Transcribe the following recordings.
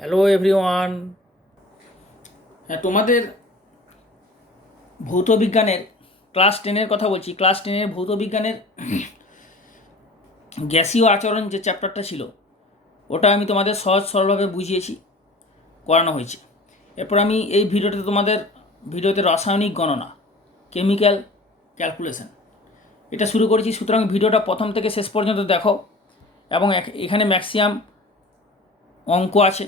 Hello everyone. হ্যাঁ, তোমাদের ভৌতবিজ্ঞানের class 10-এর কথা বলছি। ক্লাস 10-এর ভৌতবিজ্ঞানের গ্যাসীয় আচরণ যে চ্যাপ্টারটা ছিল, ওটা আমি তোমাদের সহজ সরলভাবে বুঝিয়েছি, করানো হয়েছে। এরপর আমি এই ভিডিওতে রাসায়নিক গণনা, কেমিক্যাল ক্যালকুলেশন, এটা শুরু করেছি। সুতরাং ভিডিওটা প্রথম থেকে শেষ পর্যন্ত দেখো, এবং এখানে ম্যাক্সিমাম অঙ্ক আছে।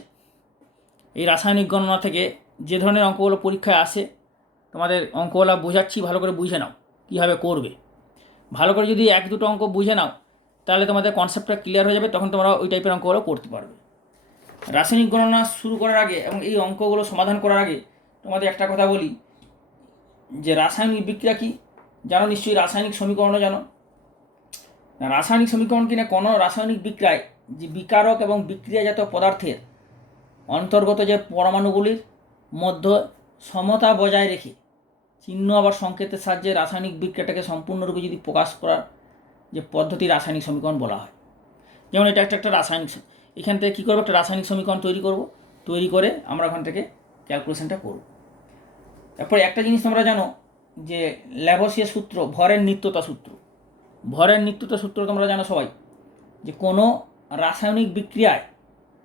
এই রাসায়নিক গণনা থেকে যে ধরনের অঙ্কগুলো পরীক্ষায় আসে, তোমাদের অঙ্কগুলো বোঝাচ্ছি, ভালো করে বুঝে নাও কীভাবে করবে। ভালো করে যদি এক দুটো অঙ্ক বুঝে নাও, তাহলে তোমাদের কনসেপ্টটা ক্লিয়ার হয়ে যাবে, তখন তোমরা ওই টাইপের অঙ্কগুলো করতে পারবে। রাসায়নিক গণনা শুরু করার আগে এবং এই অঙ্কগুলো সমাধান করার আগে তোমাদের একটা কথা বলি, যে রাসায়নিক বিক্রিয়া কী জানো? নিশ্চয়ই রাসায়নিক সমীকরণও জানো। রাসায়নিক সমীকরণ কিনা কোনো রাসায়নিক বিক্রিয়ায় যে বিকারক এবং বিক্রিয়াজাত পদার্থের অন্তর্গত যে পরমাণুগুলির মধ্যে সমতা বজায় রেখে চিহ্ন আবার সংকেতের সাহায্যে রাসায়নিক বিক্রিয়াটাকে সম্পূর্ণরূপে যদি প্রকাশ করার যে পদ্ধতি রাসায়নিক সমীকরণ বলা হয়। যেমন এটা একটা রাসায়নিক, এখান থেকে কী করবো, একটা রাসায়নিক সমীকরণ তৈরি করে আমরা ওখান থেকে ক্যালকুলেশনটা করব। তারপরে একটা জিনিস তোমরা জানো যে ল্যাভসিয়ার সূত্র, ভরের নিত্যতা সূত্র তোমরা জানো সবাই, যে কোনো রাসায়নিক বিক্রিয়ায়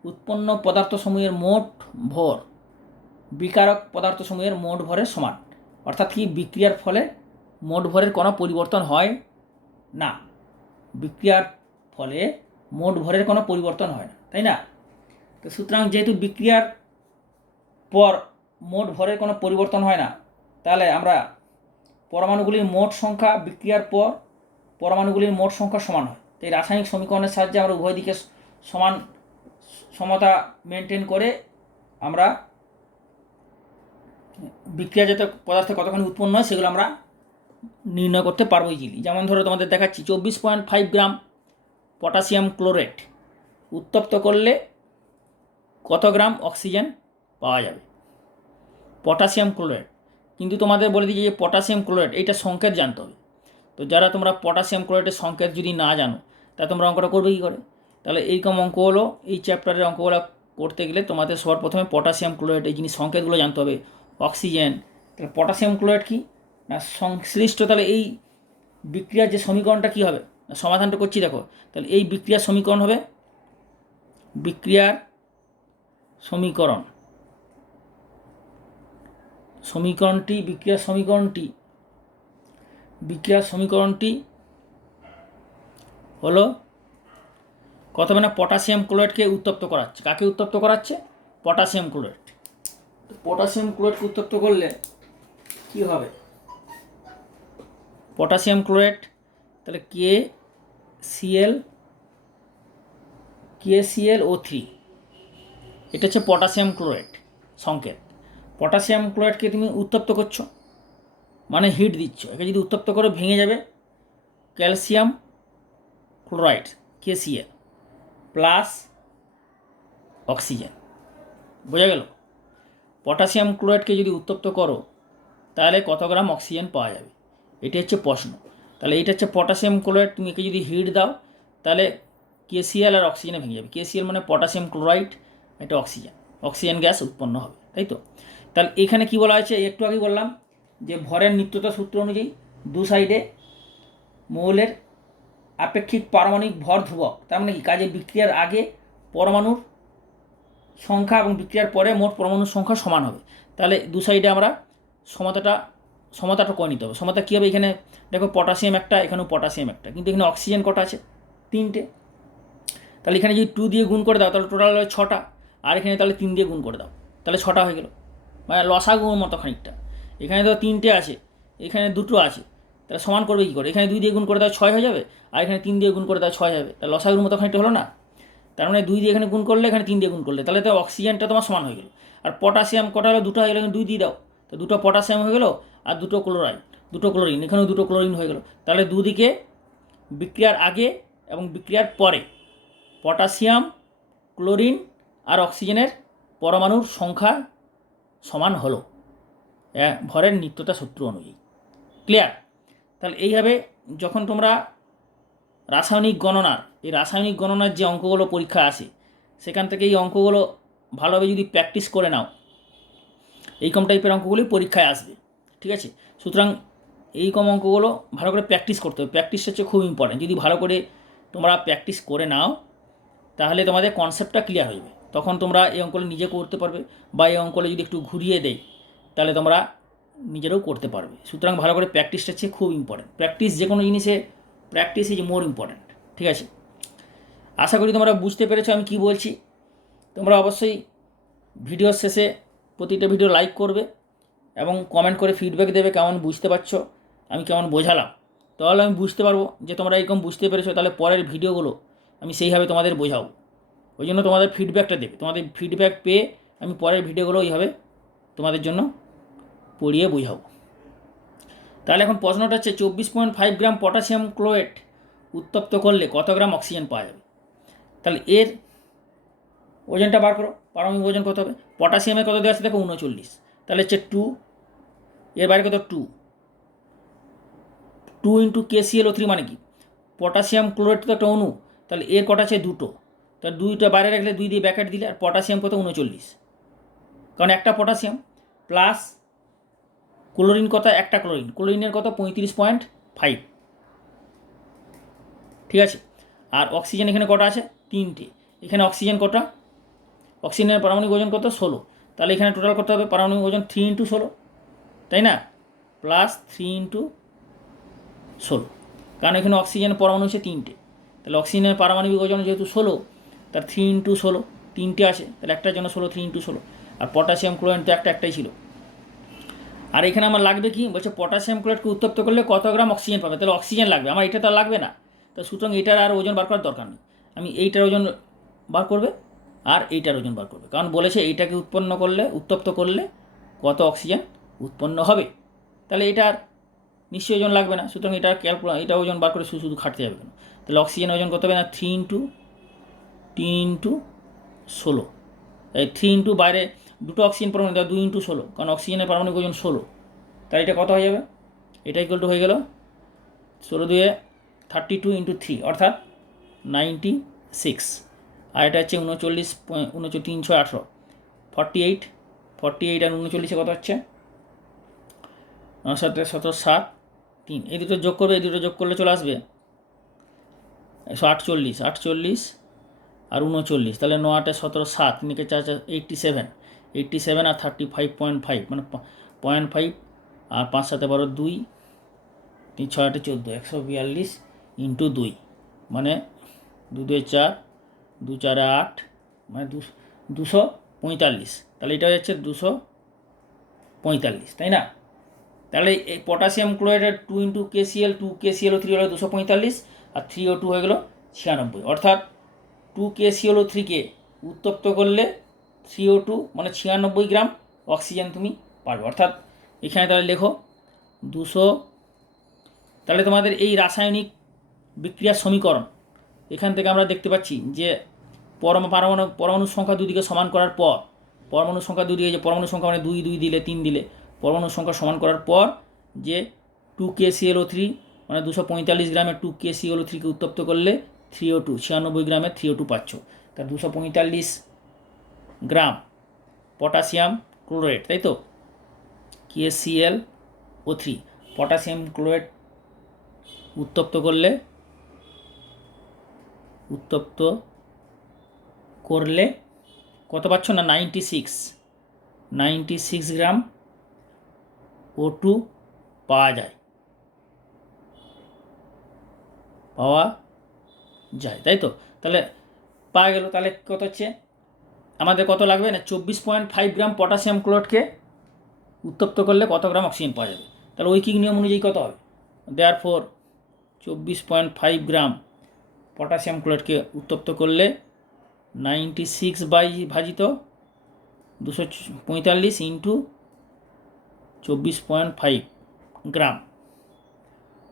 উৎপন্ন পদার্থসমূহের মোট ভর বিকারক পদার্থসমূহের মোট ভরের সমান। অর্থাৎ কি, বিক্রিয়ার ফলে মোট ভরের কোনো পরিবর্তন হয় না। বিক্রিয়ার ফলে মোট ভরের কোনো পরিবর্তন হয় না, তাই না? তো সুতরাং যেহেতু বিক্রিয়ার পর মোট ভরের কোনো পরিবর্তন হয় না, তাহলে আমরা পরমাণুগুলির মোট সংখ্যা বিক্রিয়ার পর পরমাণুগুলির মোট সংখ্যা সমান হয়। তাই রাসায়নিক সমীকরণের সাহায্যে আমরা উভয় দিকে সমতা মেনটেন করে আমরা বিক্রিয়াজাত পদার্থ কতখানি উৎপন্ন হয় সেগুলো আমরা নির্ণয় করতে পারবো ইজিলি। যেমন ধরো তোমাদের দেখাচ্ছি, 24.5 গ্রাম পটাশিয়াম ক্লোরেট উত্তপ্ত করলে কত গ্রাম অক্সিজেন পাওয়া যাবে। পটাশিয়াম ক্লোরেট, কিন্তু তোমাদের বলে দিচ্ছি যে পটাশিয়াম ক্লোরেট এইটা সংকেত জানতে হবে। তো যারা তোমরা পটাশিয়াম ক্লোরেটের সংকেত যদি না জানো, তা তোমরা অঙ্কটা করবে কী করে? তাহলে এইরকম অঙ্কগুলো, এই চ্যাপ্টারের অঙ্কগুলো করতে গেলে তোমাদের সবার প্রথমে পটাশিয়াম ক্লোরাইড এই জিনিস সংকেতগুলো জানতে হবে। অক্সিজেন, তাহলে পটাশিয়াম ক্লোরাইড কী না সংশ্লিষ্ট, তাহলে এই বিক্রিয়ার যে সমীকরণটা কী হবে, সমাধানটা করছি দেখো। তাহলে এই বিক্রিয়ার সমীকরণ হবে, বিক্রিয়ার সমীকরণটি হলো কত, মানে পটাশিয়াম ক্লোরাইডকে উত্তপ্ত করাচ্ছে। কাকে উত্তপ্ত করাচ্ছে? Potassium chloride. পটাশিয়াম ক্লোরাইডকে উত্তপ্ত করলে কি হবে? পটাশিয়াম ক্লোরাইড, তাহলে KClO3, এটা হচ্ছে পটাশিয়াম ক্লোরাইড সংকেত। পটাশিয়াম ক্লোরাইডকে তুমি উত্তপ্ত করছো মানে হিট দিচ্ছ। একে যদি উত্তপ্ত করে ভেঙে যাবে calcium chloride KCl plus oxygen. বোঝা গেল? পটাশিয়াম ক্লোরাইডকে যদি উত্তপ্ত করো তাহলে কত গ্রাম অক্সিজেন পাওয়া যাবে, এটি হচ্ছে প্রশ্ন। তাহলে এটা হচ্ছে পটাশিয়াম ক্লোরাইড, তুমি একে যদি হিট দাও তাহলে KCl আর অক্সিজেনে ভেঙে যাবে। KCl মানে পটাশিয়াম ক্লোরাইড, এটা অক্সিজেন গ্যাস উৎপন্ন হবে, তাই তো? তাহলে এখানে কি বলা হয়েছে, একটু আগে বললাম যে ভরের নিত্যতা সূত্র অনুযায়ী দু সাইডে মৌলের আপেক্ষিক পারমাণবিক ভর ধ্রুবক। তার মানে কি, কাজে বিক্রিয়ার আগে পরমাণুর সংখ্যা এবং বিক্রিয়ার পরে মোট পরমাণুর সংখ্যা সমান হবে। তাহলে দু সাইডে আমরা সমতাটা করে নিতে হবে। সমতা কী হবে? এখানে দেখো পটাশিয়াম একটা, এখানেও পটাশিয়াম একটা, কিন্তু এখানে অক্সিজেন কটা আছে? 3টে। তাহলে এখানে যদি 2 দিয়ে গুণ করে দাও তাহলে টোটাল হয় 6টা, আর এখানে তাহলে 3 দিয়ে গুণ করে দাও তাহলে 6টা হয়ে গেল, মানে লসাগুর মতো খানিকটা। এখানে তো 3টে আছে, এখানে 2টো আছে, তাহলে সমান করবে কী করে? এখানে 2 দিয়ে গুণ করে দাও 6 হয়ে যাবে, আর এখানে 3 দিয়ে গুণ করে দাও 6 হবে, তাহলে লসাগুর মতো খানিকটা হলো না? তার মানে 2 দিয়ে এখানে গুণ করলে, এখানে 3 দিয়ে গুণ করলে, তাহলে তো অক্সিজেনটা তোমার সমান হয়ে গেল। আর পটাশিয়াম কটা হলো? 2টো হয়ে গেলো, 2 দিয়ে দাও, তো 2টো পটাশিয়াম হয়ে গেলো, আর 2টো ক্লোরিন, এখানেও 2টো ক্লোরিন হয়ে গেলো। তাহলে দুদিকে বিক্রিয়ার আগে এবং বিক্রিয়ার পরে পটাশিয়াম, ক্লোরিন আর অক্সিজেনের পরমাণুর সংখ্যা সমান হলো ভরের নিত্যতা সূত্র অনুযায়ী। ক্লিয়ার? তাহলে এইভাবে যখন তোমরা রাসায়নিক গণনার যে অঙ্কগুলো পরীক্ষা আসে, সেখান থেকে এই অঙ্কগুলো ভালোভাবে যদি প্র্যাকটিস করে নাও, এইরকম টাইপের অঙ্কগুলি পরীক্ষায় আসবে, ঠিক আছে? সুতরাং এইরকম অঙ্কগুলো ভালো করে প্র্যাকটিস করতে হবে। প্র্যাকটিস হচ্ছে খুব ইম্পর্ট্যান্ট। যদি ভালো করে তোমরা প্র্যাকটিস করে নাও তাহলে তোমাদের কনসেপ্টটা ক্লিয়ার হয়ে যাবে। তখন তোমরা এই অঙ্কগুলো নিজে করতে পারবে, বা এই অঙ্কগুলো যদি একটু ঘুরিয়ে দেয় তাহলে তোমরা নিজেরাও করতে পারবে। সুতরাং ভালো করে প্র্যাকটিসটা হচ্ছে খুব ইম্পর্ট্যান্ট। প্র্যাকটিস যে কোনো জিনিসে প্র্যাকটিস ইজ মোর ইম্পর্ট্যান্ট, ঠিক আছে? আশা করি তোমরা বুঝতে পেরেছো আমি কি বলছি। তোমরা অবশ্যই ভিডিওর শেষে প্রতিটা ভিডিও লাইক করবে এবং কমেন্ট করে ফিডব্যাক দেবে কেমন বুঝতে পারছো, আমি কেমন বোঝালাম। তাহলে আমি বুঝতে পারবো যে তোমরা এরকম বুঝতে পেরেছো, তাহলে পরের ভিডিওগুলো আমি সেইভাবে তোমাদের বোঝাবো। ওই জন্য তোমাদের ফিডব্যাকটা দেবে। তোমাদের ফিডব্যাক পেয়ে আমি পরের ভিডিওগুলো এইভাবে তোমাদের জন্য পড়িয়ে বোঝাবো। তাহলে এখন প্রশ্নটা হচ্ছে 24.5 গ্রাম পটাশিয়াম ক্লোরেট উত্তপ্ত করলে কত গ্রাম অক্সিজেন পাওয়া যাবে? তাহলে এর ওজনটা বার করো। পারমাণবিক ওজন কত হবে? পটাশিয়ামে কত দেওয়া আছে দেখো 39, তাহলে হচ্ছে 2, এর বাইরে কত 2 ইন্টু KClO3 মানে কি? পটাশিয়াম ক্লোরেট তো একটা অণু, তাহলে এর কটা আছে 2টো, তাহলে 2টা বাইরে রাখলে 2 দিয়ে ব্যাকেট দিলে, আর পটাশিয়াম কত 39, কারণ একটা পটাশিয়াম প্লাস ক্লোরিন কত, একটা ক্লোরিনের কত 35.5, ঠিক আছে? আর অক্সিজেন এখানে কটা আছে? 3টে। এখানে অক্সিজেন কটা? অক্সিজেনের পারমাণবিক ওজন কত? 16, তাহলে এখানে টোটাল কত হবে পারমাণবিক ওজন? 3 ইন্টু 16, তাই না? প্লাস 3 ইন্টু 16, কারণ এখানে অক্সিজেনের পরমাণু হচ্ছে 3টে, তাহলে অক্সিজেনের পারমাণবিক ওজন যেহেতু 16, তার 3 ইন্টু 16, 3টে আছে, তাহলে একটার জন্য 16, 3 ইন্টু 16। আর পটাশিয়াম ক্লোরাইড তো একটাই ছিল। আর এখানে আমার লাগবে কি বলছে, পটাশিয়াম ক্লোরাইডকে উত্তপ্ত করলে কত গ্রাম অক্সিজেন পাবে, তাহলে অক্সিজেন লাগবে, আমার এটা তো লাগবে না। তো সুতরাং এটার আর ওজন বার করার দরকার নেই, আমি এইটার ওজন বার করবে আর এইটার ওজন বার করবে, কারণ বলেছে এইটাকে উত্তপ্ত করলে কত অক্সিজেন উৎপন্ন হবে। তাহলে এটার নিশ্চয়ই ওজন লাগবে না, সুতরাং এটা এটা ওজন বার করে শুধু খাটতে যাবে কেন? তাহলে অক্সিজেন ওজন কত হবে না 3 ইন্টু 16, এই 3 ইন্টু বাইরে 2টো অক্সিজেন পরমাণু, 2 ইন্টু 16, কারণ অক্সিজেনের পারমাণবিক ওজন 16, তাই এটা কত হয়ে যাবে? এটা ইকুয়াল টু হয়ে গেল 16 2 32 ইন্টু 3 অর্থাৎ 96, আর এটা হচ্ছে 39 3 6 18 48 আর 39 কত হচ্ছে 17 7 3, এই দুটো যোগ করবে, এই দুটো যোগ করলে চলে আসবে 48 আর 39, তাহলে 9 8 17 7 3 4 87 আর 35.5 মানে 0.5, আর 5 7 12 2 3 6 8 14 142 ইন্টু 2 মানে 2 2 4 2 4 8 মানে 245, তাহলে এটা হচ্ছে 245, তাই না? তাহলে এই পটাশিয়াম ক্লোরাইডের 2 ইন্টু KClO3 হলো 245, আর 3O2 হয়ে গেল 96, অর্থাৎ 2KClO3কে উত্তপ্ত করলে 3O2 মানে 96 গ্রাম অক্সিজেন তুমি পারবে। অর্থাৎ এখানে তাহলে লেখো 200, তাহলে তোমাদের এই রাসায়নিক বিক্রিয়ার সমীকরণ এখান থেকে আমরা দেখতে পাচ্ছি যে পরমাণুর সংখ্যা দুদিকে সমান করার পর, পরমাণুর সংখ্যা দুদিকে, যে পরমাণুর সংখ্যা মানে 2 2 দিলে 3 দিলে, পরমাণুর সংখ্যা সমান করার পর যে 2KClO3 মানে 245 গ্রামের 2KClO3কে উত্তপ্ত করলে 3O2 96 গ্রামের 3O2 পাচ্ছ, তার 245 গ্রাম পটাশিয়াম ক্লোরাইড, তাই তো? KClO3 পটাশিয়াম ক্লোরাইড উত্তপ্ত করলে কত পাচ্ছ না 96 গ্রাম O2 পাওয়া যায়, তাই তো? তাহলে পাওয়া গেল। তাহলে কত হচ্ছে আমাদের, কত লাগবে না 24.5 গ্রাম পটাশিয়াম ক্লোরাইডকে উত্তপ্ত করলে কত গ্রাম অক্সিজেন পাওয়া যাবে। তাহলে ঐকিক নিয়ম অনুযায়ী কত হবে? দেয়ারফর 24.5 গ্রাম পটাশিয়াম ক্লোরাইডকে উত্তপ্ত করলে 96 বাই ভাজিত 245 ইন্টু 24.5 গ্রাম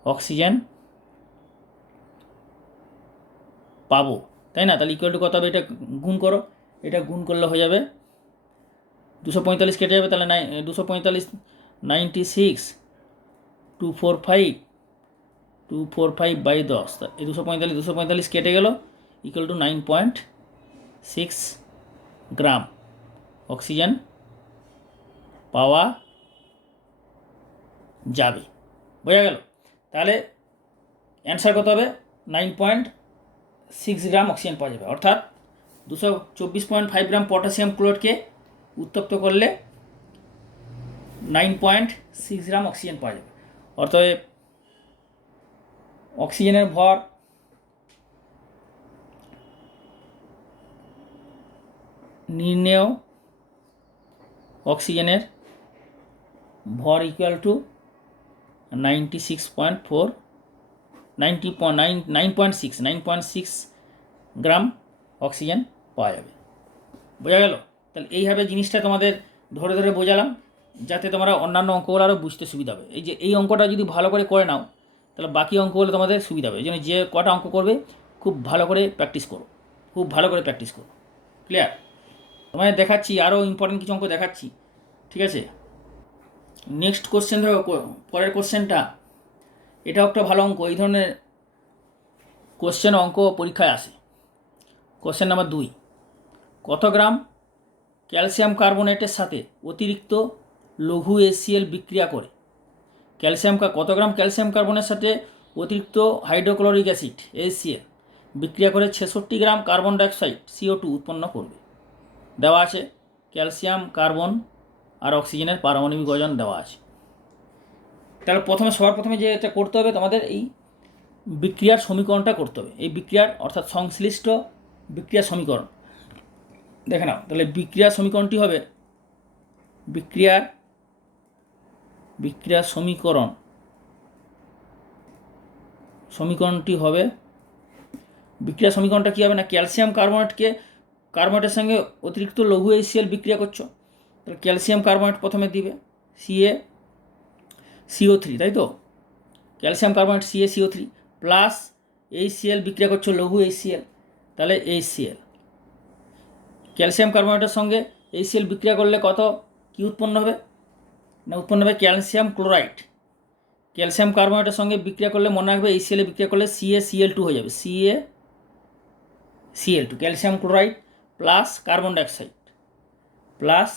অক্সিজেন পাবো, তাই না? তাহলে ইকুয়াল টু কত হবে? এটা গুণ করো, এটা গুণ করলে হয়ে যাবে 245 কেটে যাবে, তাহলে 245 96 245 বাই 10, এই 245 কেটে গেল, ইকুয়াল টু 9.6 গ্রাম অক্সিজেন পাওয়া যাবে। বোঝা গেল? তাহলে অ্যান্সার কত হবে? 9.6 গ্রাম অক্সিজেন পাওয়া যাবে, অর্থাৎ 224.5 গ্রাম পটাশিয়াম ক্লোরাইডকে উত্তপ্ত করলে 9.6 গ্রাম অক্সিজেন পাওয়া যাবে। অতএব অক্সিজেনের ভর নির্ণেয় অক্সিজেনের ভর ইকুয়াল টু 9.6 গ্রাম অক্সিজেন পাওয়া যাবে। বোঝা গেল? তাহলে এইভাবে জিনিসটা তোমাদের ধরে ধরে বোঝালাম, যাতে তোমরা অন্যান্য অঙ্কগুলো আরও বুঝতে সুবিধা হবে। এই যে এই অঙ্কটা যদি ভালো করে নাও, তাহলে বাকি অঙ্কগুলো তোমাদের সুবিধা হবে। এই জন্য যে কটা অঙ্ক করবে খুব ভালো করে প্র্যাকটিস করো, খুব ভালো করে প্র্যাকটিস করো। ক্লিয়ার? তোমায় দেখাচ্ছি আরও ইম্পর্টেন্ট কিছু অঙ্ক দেখাচ্ছি, ঠিক আছে? নেক্সট কোশ্চেন ধরো, পরের কোশ্চেনটা, এটাও একটা ভালো অঙ্ক। এই ধরনের কোশ্চেন অঙ্ক পরীক্ষায় আসে। কোশ্চেন নাম্বার 2, কত গ্রাম ক্যালসিয়াম কার্বনেটের সাথে অতিরিক্ত লঘু HCl বিক্রিয়া করে কত গ্রাম ক্যালসিয়াম কার্বনের সাথে অতিরিক্ত হাইড্রোক্লোরিক অ্যাসিড HCl বিক্রিয়া করে 66 গ্রাম কার্বন ডাইঅক্সাইড CO2 উৎপন্ন করবে? দেওয়া আছে ক্যালসিয়াম, কার্বন আর অক্সিজেনের পারমাণবিক ওজন দেওয়া আছে। তাহলে সবার প্রথমে যেটা করতে হবে, তোমাদের এই বিক্রিয়ার সমীকরণটা করতে হবে। এই বিক্রিয়ার অর্থাৎ সংশ্লিষ্ট বিক্রিয়ার সমীকরণ দেখে নাও। তাহলে বিক্রিয়ার সমীকরণটি হবে বিক্রিয়ার সমীকরণটা কী হবে না, ক্যালসিয়াম কার্বনেটের সঙ্গে অতিরিক্ত লঘু HCl বিক্রিয়া করছো, তাহলে ক্যালসিয়াম কার্বনেট প্রথমে দিবে CaCO3, তাই তো? Calcium carbonate CaCO3 plus HCl বিক্রিয়া করছো লঘু HCl, তাহলে HCl। ক্যালসিয়াম কার্বনেটের সঙ্গে HCl বিক্রিয়া করলে কি উৎপন্ন হবে না, উৎপন্ন হবে ক্যালসিয়াম ক্লোরাইড। ক্যালসিয়াম কার্বনেটের সঙ্গে বিক্রিয়া করলে মনে রাখবে HCl বিক্রিয়া করলে CaCl2 হয়ে যাবে, CaCl2, calcium chloride plus carbon dioxide plus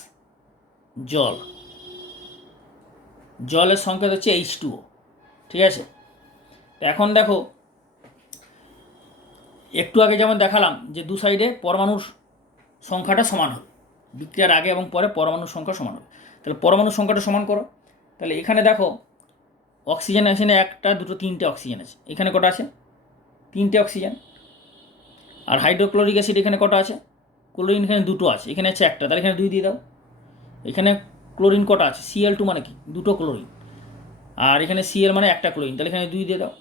জলের সংকেত হচ্ছে H2O, ঠিক আছে? এখন দেখো, একটু আগে যেমন দেখালাম যে দু সাইডে পরমাণুর সংখ্যাটা সমান হবে, বিক্রিয়ার আগে এবং পরে পরমাণুর সংখ্যা সমান হবে। তাহলে পরমাণুর সংখ্যাটা সমান করো। তাহলে এখানে দেখো অক্সিজেন আছে না, 1, 2, 3টে অক্সিজেন আছে। এখানে কটা আছে? 3টে অক্সিজেন। আর হাইড্রোক্লোরিক অ্যাসিড এখানে কটা আছে? ক্লোরিন এখানে 2টো আছে, এখানে আছে 1টা, তাহলে এখানে 2 দিয়ে দাও। এখানে ক্লোরিন কটা আছে? Cl2 মানে কি? 2টো ক্লোরিন। আর এখানে Cl মানে 1টা ক্লোরিন, তাহলে এখানে 2 দিয়ে দাও,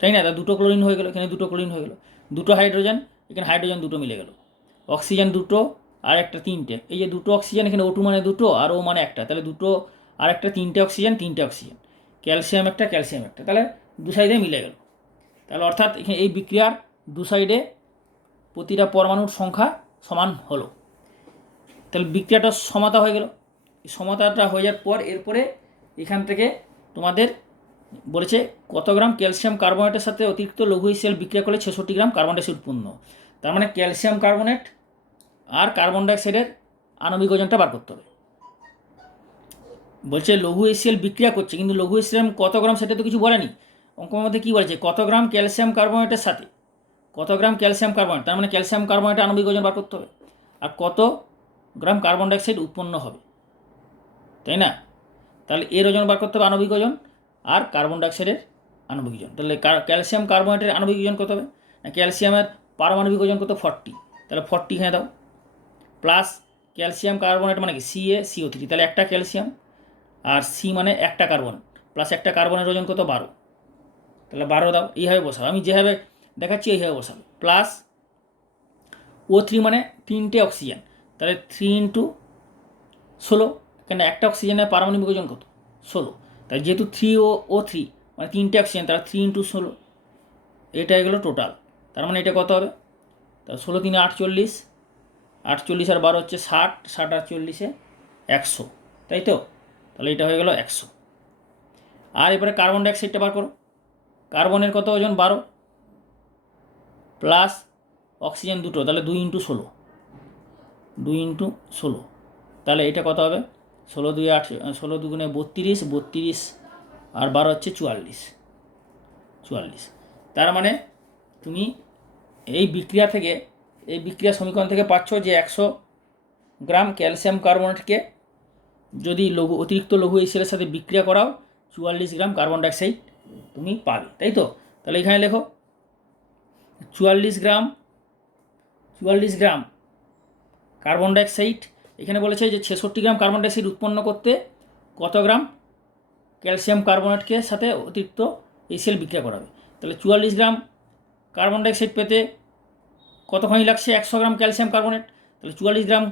তাই না? তা 2টো ক্লোরিন হয়ে গেলো, এখানে 2টো ক্লোরিন হয়ে গেলো। 2টো হাইড্রোজেন, এখানে হাইড্রোজেন 2টো মিলে গেল। অক্সিজেন 2টো আর একটা 3টে, এই যে 2টো অক্সিজেন, এখানে O2 মানে 2টো আর O মানে 1টা, তাহলে 2টো আর একটা 3টে অক্সিজেন, ক্যালসিয়াম একটা, তাহলে দু সাইডে মিলে গেল। তাহলে অর্থাৎ এখানে এই বিক্রিয়ার দু সাইডে প্রতিটা পরমাণুর সংখ্যা সমান হলো। তাহলে বিক্রিয়াটা সমতা হয়ে গেল। এই সমতাটা হয়ে যাওয়ার পর এরপরে এখান থেকে তোমাদের বলেছে কত গ্রাম ক্যালসিয়াম কার্বনেটের সাথে অতিরিক্ত লঘু HCl বিক্রিয়া করলে 66 গ্রাম কার্বন ডাইঅক্সাইড উৎপন্ন। তার মানে ক্যালসিয়াম কার্বনেট আর কার্বন ডাইঅক্সাইডের আণবিক ওজনটা বার করতে হবে। বলছে লঘু HCl বিক্রিয়া করছে, কিন্তু লঘু HCl কত গ্রাম সেটা তো কিছু বলেনি। অঙ্কের মধ্যে কী বলেছে? কত গ্রাম ক্যালসিয়াম কার্বনেটের সাথে তার মানে ক্যালসিয়াম কার্বনেটের আণবিক ওজন বার করতে হবে, আর কত গ্রাম কার্বন ডাইঅক্সাইড উৎপন্ন হবে, তাই না? তাহলে এর ওজন বার করতে হবে, আণবিক ওজন, আর কার্বন ডাইঅক্সাইডের আণবিক ওজন। তাহলে ক্যালসিয়াম কার্বনেটের আণবিক ওজন কত হবে না, ক্যালসিয়ামের পারমাণবিক ওজন কত? 40, তাহলে 40 এখানে দাও, প্লাস ক্যালসিয়াম কার্বনেট মানে কি? CaCO3, তাহলে একটা ক্যালসিয়াম আর C মানে একটা কার্বন, প্লাস একটা কার্বনের ওজন কত? 12, তাহলে 12 দাও। এইভাবে বসাবো, আমি যেভাবে দেখাচ্ছি এইভাবে বসাবো। প্লাস O3 মানে 3টে অক্সিজেন, তাহলে 3 × 16, এখানে একটা অক্সিজেনের পারমাণবিক ওজন কত? 16, তাই যেহেতু 3O3 মানে 3টে অক্সিজেন, তাহলে 3 × 16, এটা এগুলো টোটাল। তার মানে এটা কত হবে? তাহলে 16 × 3 = 48, 48 আর 12 হচ্ছে 60, 60 আর 40 100, তাই তো? তাহলে এটা হয়ে গেল 100। আর এবারে কার্বন ডাইঅক্সাইডটা বার করো। কার্বনের কত ওজন? 12, প্লাস অক্সিজেন 2টো, তাহলে 2 × 16, 2 ইন্টু 16, তাহলে এটা কত হবে? 16 2 8, 16 দুগুণে 32, 32 আর 12 হচ্ছে 44, 44। তার মানে তুমি এই বিক্রিয়া থেকে, এই বিক্রিয়া সমীকরণ থেকে পাচ্ছ যে 100 গ্রাম ক্যালসিয়াম কার্বনেটকে যদি অতিরিক্ত লঘু HCl এর সাথে বিক্রিয়া করাও 44 গ্রাম কার্বন ডাইঅক্সাইড তুমি পাবে, তাই তো? তাহলে এখানে লেখো 44 গ্রাম কার্বন ডাইঅক্সাইড। এখানে বলেছে যে 66 গ্রাম কার্বন ডাইঅক্সাইড উৎপন্ন করতে কত গ্রাম ক্যালসিয়াম কার্বনেটকে সাথে অতিরিক্ত HCl বিক্রিয়া করাবে। তাহলে 44 গ্রাম কার্বন ডাইঅক্সাইড পেতে কতখানি লাগছে? 100 গ্রাম ক্যালসিয়াম কার্বনেট। তাহলে 44 গ্রাম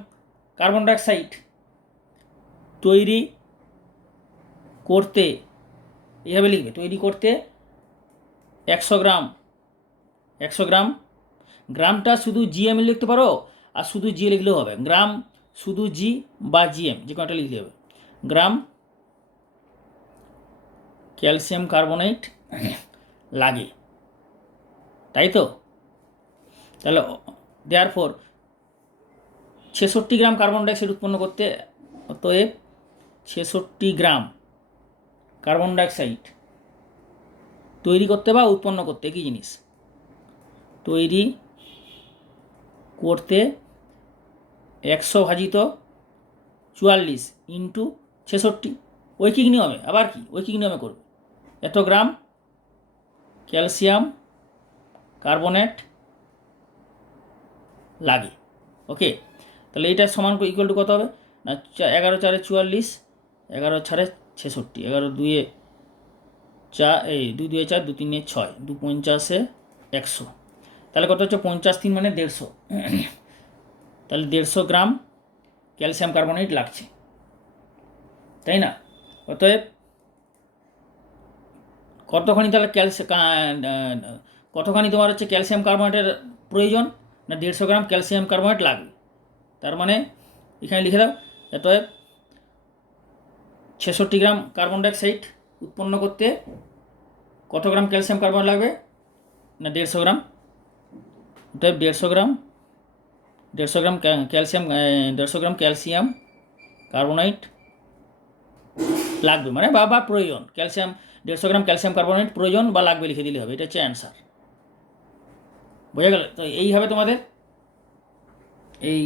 কার্বন ডাইঅক্সাইড তৈরি করতে, এইভাবে লিখবে, তৈরি করতে 100 গ্রাম, গ্রামটা শুধু GM লিখতে পারো আর শুধু জি লিখলেও হবে, গ্রাম শুধু জি বা GM যে কোনোটা লিখলে হবে। গ্রাম ক্যালসিয়াম কার্বনেট লাগে, তাই তো? তাহলে দেয়ারফর 66 গ্রাম কার্বন ডাইঅক্সাইড উৎপন্ন করতে, অতএব 66 গ্রাম কার্বন ডাইঅক্সাইড তৈরি করতে বা উৎপন্ন করতে একই জিনিস, তৈরি করতে 100 ভাজিত 44 ইন্টু 66 ঐকিক নিয়মে, আবার কি ঐকিক নিয়মে করবে, এত গ্রাম ক্যালসিয়াম কার্বনেট লাগে। ওকে, তাহলে এইটা সমান ইকুয়াল টু কত হবে না? 11 4 44, 11 4 66, 11 2 4, এই 2 2 4, 2 3 6, 2 50 100, তাহলে কত হচ্ছে? 50 3 মানে 150, তাহলে 150 গ্রাম ক্যালসিয়াম কার্বনেট লাগছে, তাই না? অতএব কতখানি তাহলে কতখানি তোমার হচ্ছে ক্যালসিয়াম কার্বনেটের প্রয়োজন না? 150 গ্রাম ক্যালসিয়াম কার্বনেট লাগবে। তার মানে এখানে লিখে দাও, অতএব 66 গ্রাম কার্বন ডাইঅক্সাইড উৎপন্ন করতে কত গ্রাম ক্যালসিয়াম কার্বনেট লাগবে না? 150 গ্রাম। অতএব 150 গ্রাম ক্যালসিয়াম, 150 গ্রাম ক্যালসিয়াম কার্বনেট লাগবে, মানে বা প্রয়োজন, ক্যালসিয়াম 150 গ্রাম ক্যালসিয়াম কার্বনেট প্রয়োজন বা লাগবে লিখে দিলে হবে, এটা হচ্ছে অ্যান্সার। বোঝা গেল? তো এইভাবে তোমাদের এই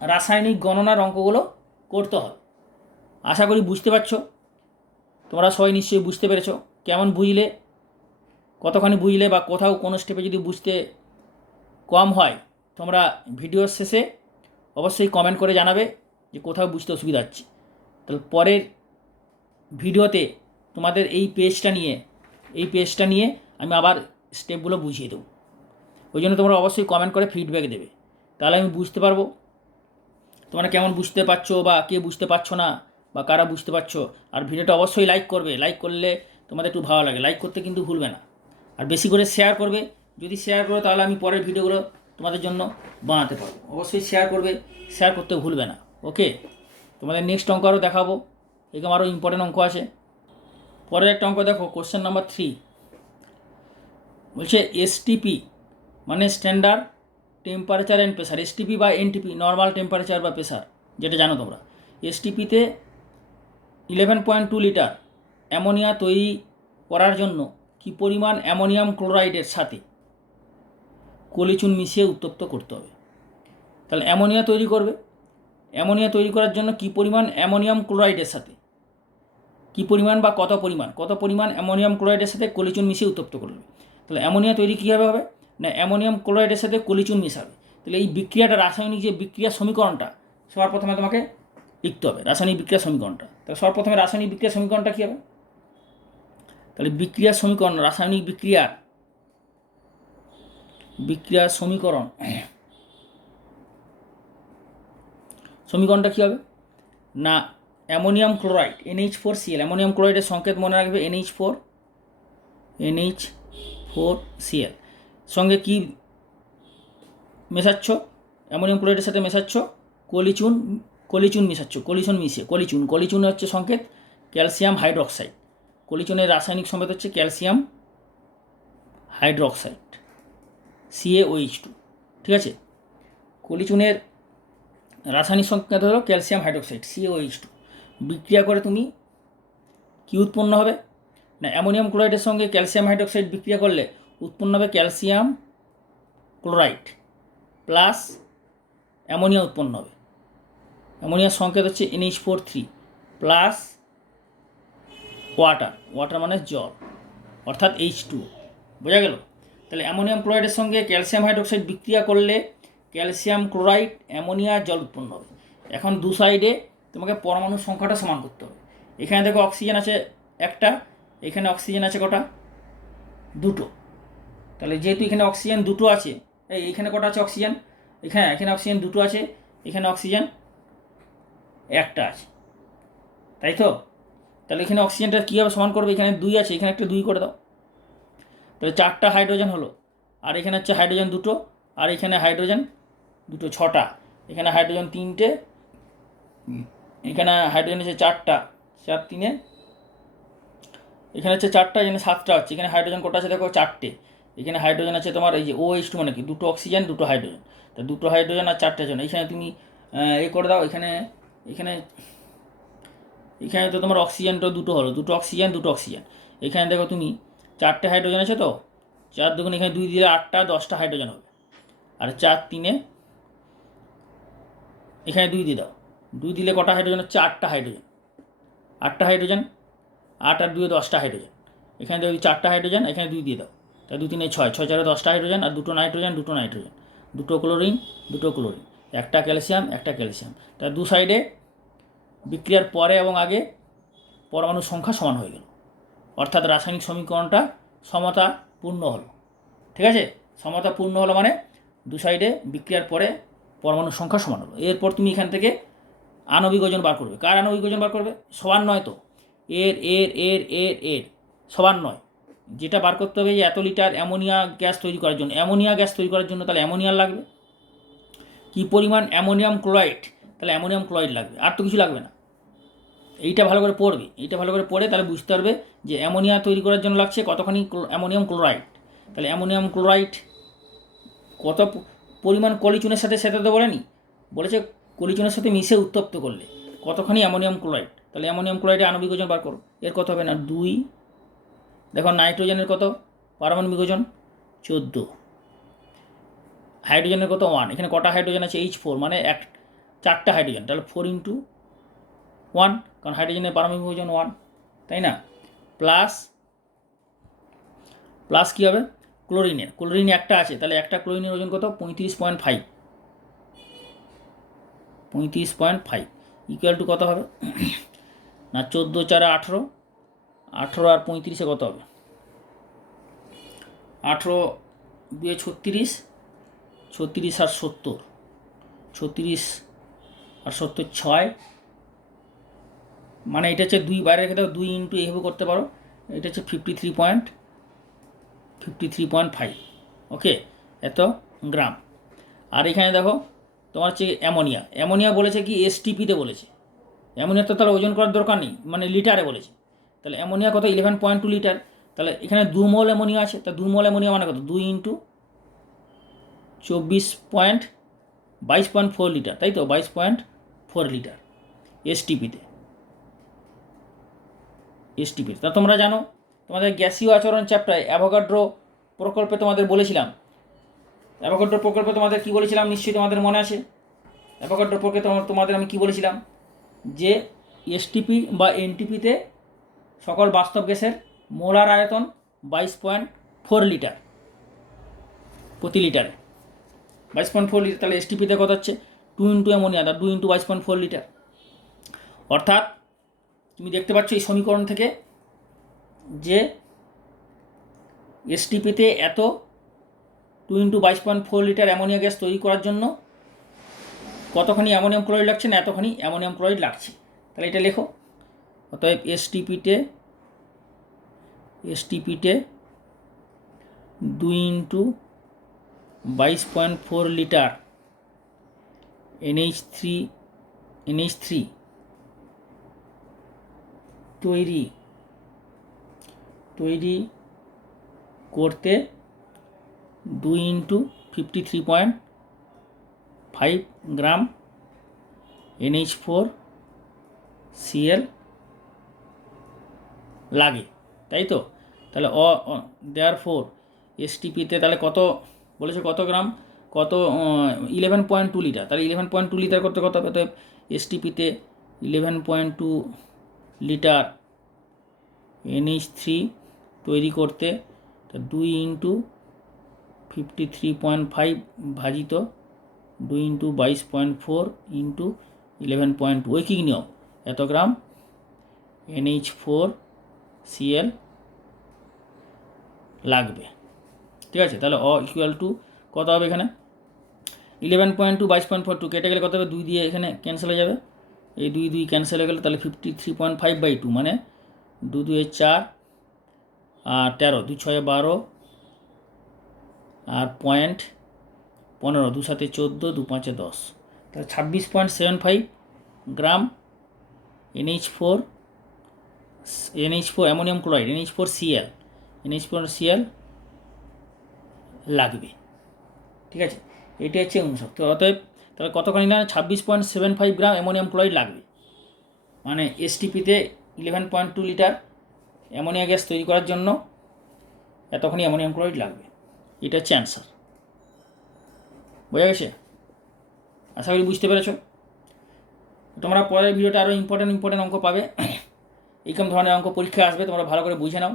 রাসায়নিক গণনার অঙ্কগুলো করতে হবে। আশা করি বুঝতে পারছো, তোমরা সবাই নিশ্চয়ই বুঝতে পেরেছো। কেমন বুঝলে, কতখানি বুঝলে, বা কোথাও কোনো স্টেপে যদি বুঝতে কম হয় তোমরা ভিডিওর শেষে অবশ্যই কমেন্ট করে জানাবে যে কোথাও বুঝতে অসুবিধা হচ্ছে। তাহলে পরের ভিডিওতে তোমাদের এই পেজটা নিয়ে আমি আবার স্টেপগুলো বুঝিয়ে দেবো। ওই জন্য তোমরা অবশ্যই কমেন্ট করে ফিডব্যাক দেবে, তাহলে আমি বুঝতে পারবো তোমরা কেমন বুঝতে পারছো বা কে বুঝতে পারছো না বা কারা বুঝতে পারছো। আর ভিডিওটা অবশ্যই লাইক করবে, লাইক করলে তোমাদের একটু ভালো লাগে, লাইক করতে কিন্তু ভুলবে না। আর বেশি করে শেয়ার করবে, যদি শেয়ার করো তাহলে আমি পরের ভিডিওগুলো তোমাদের জন্য বানাতে পারবো। অবশ্যই শেয়ার করবে, শেয়ার করতে ভুলবে না। ওকে, তোমাদের নেক্সট অঙ্ক আরও দেখাবো, এরকম আরও ইম্পর্টেন্ট অঙ্ক আছে। পরের একটা অঙ্ক দেখো, কোশ্চেন নাম্বার 3 বলছে এসটিপি মানে standard temperature and pressure, STP বা এনটিপি নর্মাল টেম্পারেচার বা প্রেসার যেটা জানো তোমরা। এসটিপিতে 11.2 লিটার অ্যামোনিয়া তৈরি করার জন্য কি পরিমাণ অ্যামোনিয়াম ক্লোরাইডের সাথে কলিচুন মিশিয়ে উত্তপ্ত করতে হবে। তাহলে অ্যামোনিয়া তৈরি করবে, অ্যামোনিয়া তৈরি করার জন্য কি পরিমাণ অ্যামোনিয়াম ক্লোরাইডের সাথে, কি পরিমাণ বা কত পরিমাণ অ্যামোনিয়াম ক্লোরাইডের সাথে কলিচুন মিশিয়ে উত্তপ্ত করবে। তাহলে অ্যামোনিয়া তৈরি কীভাবে হবে না? অ্যামোনিয়াম ক্লোরাইডের সাথে কলিচুন মিশাবে। তাহলে এই বিক্রিয়াটা, রাসায়নিক যে বিক্রিয়া সমীকরণটা সবার প্রথমে তোমাকে লিখতে হবে, রাসায়নিক বিক্রিয়া সমীকরণটা। তাহলে সবার প্রথমে রাসায়নিক বিক্রিয়া সমীকরণটা কী হবে? তাহলে বিক্রিয়া সমীকরণ, রাসায়নিক বিক্রিয়া সমীকরণটা কী হবে না? অ্যামোনিয়াম ক্লোরাইড NH4Cl, অ্যামোনিয়াম ক্লোরাইডের সংকেত মনে রাখবে NH4Cl, সঙ্গে কি মেশাচ্ছ? অ্যামোনিয়াম ক্লোরাইডের সাথে মেশাচ্ছ কলিচুন মিশাচ্ছ, কলিচুন হচ্ছে সংকেত ক্যালসিয়াম হাইড্রোক্সাইড। কলিচুনের রাসায়নিক সংকেত হচ্ছে ক্যালসিয়াম হাইড্রোক্সাইড CaOH2, ঠিক আছে? রাসায়নিক সংকেত হলো ক্যালসিয়াম হাইড্রোক্সাইড CaOH2। বিক্রিয়া করে তুমি কি উৎপন্ন হবে না, অ্যামোনিয়াম ক্লোরাইডের সঙ্গে ক্যালসিয়াম হাইড্রোক্সাইড বিক্রিয়া করলে উৎপন্ন হবে ক্যালসিয়াম ক্লোরাইড প্লাস অ্যামোনিয়া উৎপন্ন হবে। অ্যামোনিয়ার সংকেত হচ্ছে NH4 প্লাস ওয়াটার মানে জল, অর্থাৎ H2O। বোঝা গেল? তাহলে অ্যামোনিয়াম ক্লোরাইডের সঙ্গে ক্যালসিয়াম হাইড্রোক্সাইড বিক্রিয়া করলে ক্যালসিয়াম ক্লোরাইড অ্যামোনিয়া জল উৎপন্ন হবে। এখন দু সাইডে তোমাকে পরমাণুর সংখ্যাটা সমান করতে হবে। এখানে দেখো অক্সিজেন আছে একটা, এখানে অক্সিজেন আছে কটা? দুটো। তাহলে যেহেতু এখানে অক্সিজেন দুটো আছে, এইখানে কটা আছে অক্সিজেন? এখানে অক্সিজেন দুটো আছে, এখানে অক্সিজেন একটা আছে, তাই তো? তাহলে এখানে অক্সিজেনটা কীভাবে সমান করবে? এখানে 2 আছে, এখানে একটা 2 করে দাও, তাহলে 4টা হাইড্রোজেন হলো। আর এখানে হচ্ছে হাইড্রোজেন দুটো, আর এখানে হাইড্রোজেন দুটো, 6টা। এখানে হাইড্রোজেন 3টে, এখানে হাইড্রোজেন হচ্ছে 4টা, 4 3 এখানে হচ্ছে 4টা, এখানে 7টা হচ্ছে। এখানে হাইড্রোজেন কটা আছে দেখো? 4টে। এখানে হাইড্রোজেন আছে তোমার এই যে OH2 মানে কি? দুটো অক্সিজেন দুটো হাইড্রোজেন, তা দুটো হাইড্রোজেন আর 4টে জন। এখানে তুমি করে দাও, এখানে এখানে এখানে তো তোমার অক্সিজেনটা দুটো হলো, দুটো অক্সিজেন দুটো অক্সিজেন। এখানে দেখো তুমি 4টে হাইড্রোজেন আছে, তো 4 দুগুণ এখানে 2 দিলে 8টা, 10টা হাইড্রোজেন হবে। আর 4 3 এখানে 2 দিয়ে দাও, 2 দিলে কটা হাইড্রোজেন হচ্ছে? 8টা হাইড্রোজেন, 8টা হাইড্রোজেন, 8 আর 2 10টা হাইড্রোজেন। এখানে দেখো 4টা হাইড্রোজেন, এখানে 2 দিয়ে দাও, তা 2 3 6, 6 4 10টা হাইড্রোজেন, আর দুটো নাইট্রোজেন দুটো নাইট্রোজেন, দুটো ক্লোরিন দুটো ক্লোরিন, একটা ক্যালসিয়াম একটা ক্যালসিয়াম। তা দু সাইডে বিক্রিয়ার পরে এবং আগে পরমাণুর সংখ্যা সমান হয়ে গেল, অর্থাৎ রাসায়নিক সমীকরণটা সমতাপূর্ণ হলো। ঠিক আছে? সমতাপূর্ণ হলো মানে দু সাইডে বিক্রিয়ার পরে পরমাণুর সংখ্যা সমান হলো। এরপর তুমি এখান থেকে আণবিক ওজন বার করবে। কার আণবিক ওজন বার করবে? সমান নয় তো, এর এর এর এর এর সমান নয়। যেটা বার করতে হবে যে এত লিটার অ্যামোনিয়া গ্যাস তৈরি করার জন্য, অ্যামোনিয়া গ্যাস তৈরি করার জন্য তাহলে অ্যামোনিয়া লাগবে। কী পরিমাণ? অ্যামোনিয়াম ক্লোরাইড, তাহলে অ্যামোনিয়াম ক্লোরাইড লাগবে, আর তো কিছু লাগবে না। এইটা ভালো করে পড়বে, এইটা ভালো করে পড়ে তাহলে বুঝতে পারবে যে অ্যামোনিয়া তৈরি করার জন্য লাগছে কতখানি অ্যামোনিয়াম ক্লোরাইড। তাহলে অ্যামোনিয়াম ক্লোরাইড কত পরিমাণ কলিচুনের সাথে সেটাতে বলেনি, বলেছে কলিচুনের সাথে মিশে উত্তপ্ত করলে কতখানি অ্যামোনিয়াম ক্লোরাইড। তাহলে অ্যামোনিয়াম ক্লোরাইডের আণবিক ওজন বার করো। এর কত হবে না 2। দেখো নাইট্রোজেনের কত পারমাণবিক ওজন? 14। হাইড্রোজেনের কত? 1। এখানে কটা হাইড্রোজেন আছে? H4 মানে 4টা হাইড্রোজেন, তাহলে 4 × 1, কারণ হাইড্রোজেনের পারমাণবিক ওজন 1, তাই না? প্লাস প্লাস কী হবে? ক্লোরিন একটা আছে, তাহলে একটা ক্লোরিনের ওজন কত? 35.5। 35.5 ইকুয়াল টু কত হবে না 14 4 18, 18 আর 35 কত হবে? 18 2 36, 36 আর 70, 36 আর 70 6, মানে এটা হচ্ছে 2 বাইরে রেখে দাও, 2 × এইভাবে করতে পারো। এটা হচ্ছে 53.5। ওকে, এত গ্রাম। আর এখানে দেখো তোমার হচ্ছে অ্যামোনিয়া বলেছে কি STPতে বলেছে। অ্যামোনিয়ার তো তাহলে ওজন করার দরকার নেই, মানে লিটারে বলেছে। তাহলে অ্যামোনিয়া কত? 11.2 লিটার। তাহলে এখানে 2 মোল অ্যামোনিয়া আছে, তা 2 মোল অ্যামোনিয়া মানে কত? 2 × 22.4 লিটার, তাই তো? 22.4 লিটার STPতে। তা তোমরা জানো, তোমাদের গ্যাসীয় আচরণ চ্যাপ্টারে অ্যাভোগাড্রো প্রকল্পে তোমাদের বলেছিলাম। অ্যাভোগাড্রো প্রকল্পে তোমাদের কী বলেছিলাম নিশ্চয়ই তোমাদের মনে আছে। অ্যাভোগাড্রো প্রকল্পে তোমাদের আমি কী বলেছিলাম যে STP বা NTPতে সকল বাস্তব গ্যাসের মোলার আয়তন 22.4 লিটার প্রতি লিটারে। 22.4 লিটার, তাহলে STPতে কত হচ্ছে? 2 × অ্যামোনিয়া, 2 × 22.4 লিটার। অর্থাৎ তুমি দেখতে পাচ্ছ এই সমীকরণ থেকে যে STPতে এত 2 × 22.4 লিটার অ্যামোনিয়া গ্যাস তৈরি করার জন্য কতখানি অ্যামোনিয়াম ক্লোরাইড লাগছে না এতখানি অ্যামোনিয়াম ক্লোরাইড লাগছে। তাহলে এটা লেখো। অতএব STPতে 2 × 22.4 লিটার NH3 তৈরি করতে 2 × 53.5 গ্রাম NH4 Cl লাগে, তাই তো? তাহলে দেয়ারফোর এসটিপিতে তাহলে কত বলেছে, কত গ্রাম, কত 11.2 লিটার, তাহলে 11.2 লিটার করতে কত হবে? তো এসটিপিতে 11.2 লিটার NH3 তৈরি করতে 2 ইন্টু 53.5 ভাজিত 2 ইন্টু 22.4 ইন্টু 11.2, ওই কী নিয়ম, এত গ্রাম NH4 Cl লাগবে। ঠিক আছে, তাহলে ইকুয়াল টু কত হবে এখানে 11.2 22.42 কেটে গেলে কত হবে, 2 দিয়ে এখানে ক্যান্সেল হয়ে যাবে, এই 2 2 ক্যান্সেল হয়ে গেলে তাহলে 53.5/2 মানে 2 2 4 আর 13 2 6 12 আর 0.15 2 7 14 2 5 10, তাহলে 26.75 গ্রাম NH4 ammonium chloride NH4 Cl লাগবে। ঠিক আছে, এটি হচ্ছে শক্তি। অতএব তাহলে কতখানি না 26.75 গ্রাম অ্যামোনিয়াম ক্লোরাইড লাগবে, মানে এসটিপিতে 11.2 লিটার অ্যামোনিয়া গ্যাস তৈরি করার জন্য এতখানি অ্যামোনিয়াম ক্লোরাইড লাগবে। এটা হচ্ছে অ্যান্সার। বোঝা গেছে? আশা করি বুঝতে পেরেছো। তোমরা পরের ভিডিওটা আরও ইম্পর্টেন্ট অঙ্ক পাবে, এইরকম ধরনের অঙ্ক পরীক্ষায় আসবে, তোমরা ভালো করে বুঝে নাও,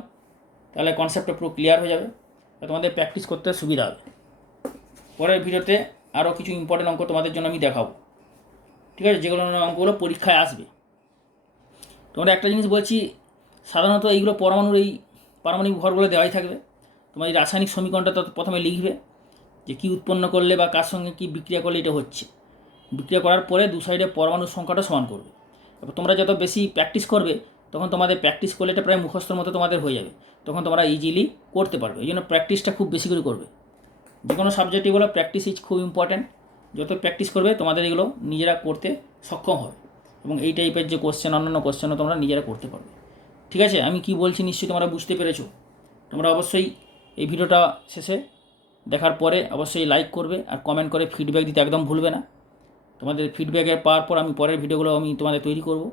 তাহলে কনসেপ্টটা পুরো ক্লিয়ার হয়ে যাবে, তোমাদের প্র্যাকটিস করতে সুবিধা হবে। পরের ভিডিওতে আরও কিছু ইম্পর্টেন্ট অঙ্ক তোমাদের জন্য আমি দেখাবো, ঠিক আছে, যেগুলো অঙ্কগুলো পরীক্ষায় আসবে। তোমরা একটা জিনিস বলছি, সাধারণত এইগুলো পারমাণবিক ভরগুলো দেওয়াই থাকবে, তোমার এই রাসায়নিক সমীকরণটা তো প্রথমে লিখবে, যে কী উৎপন্ন করলে বা কার সঙ্গে কী বিক্রিয়া করলে এটা হচ্ছে, বিক্রিয়া করার পরে দু সাইডে পরমাণুর সংখ্যাটা সমান করবে। এবার তোমরা যত বেশি প্র্যাকটিস করবে, তখন তোমাদের প্র্যাকটিস করলে এটা প্রায় মুখস্থর মতো তোমাদের হয়ে যাবে, তখন তোমরা ইজিলি করতে পারবে। এই জন্য প্র্যাকটিসটা খুব বেশি করে করবে। যে কোনো সাবজেক্টে এগুলো প্র্যাকটিস ইজ খুব ইম্পর্ট্যান্ট। যত প্র্যাকটিস করবে তোমাদের এগুলো নিজেরা করতে সক্ষম হবে, এবং এই টাইপের যে কোশ্চেন, অন্যান্য কোশ্চেনও তোমরা নিজেরা করতে পারবে। ঠিক আছে, আমি কি বলছি নিশ্চয়ই তোমরা বুঝতে পেরেছো। তোমরা অবশ্যই এই ভিডিওটা শেষে দেখার পরে অবশ্যই লাইক করবে আর কমেন্ট করে ফিডব্যাক দিতে একদম ভুলবে না। তোমাদের ফিডব্যাকের পাওয়ার পর আমি পরের ভিডিওগুলো আমি তোমাদের তৈরি করব,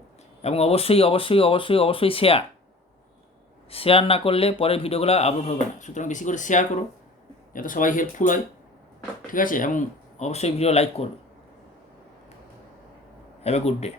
এবং অবশ্যই শেয়ার না করলে পরের ভিডিওগুলো আপলোড হবে না। সুতরাং বেশি করে শেয়ার করো, যাতে সবাই হেল্পফুল হয়। ঠিক আছে, এবং অবশ্যই ভিডিও লাইক করবে। Have a good day.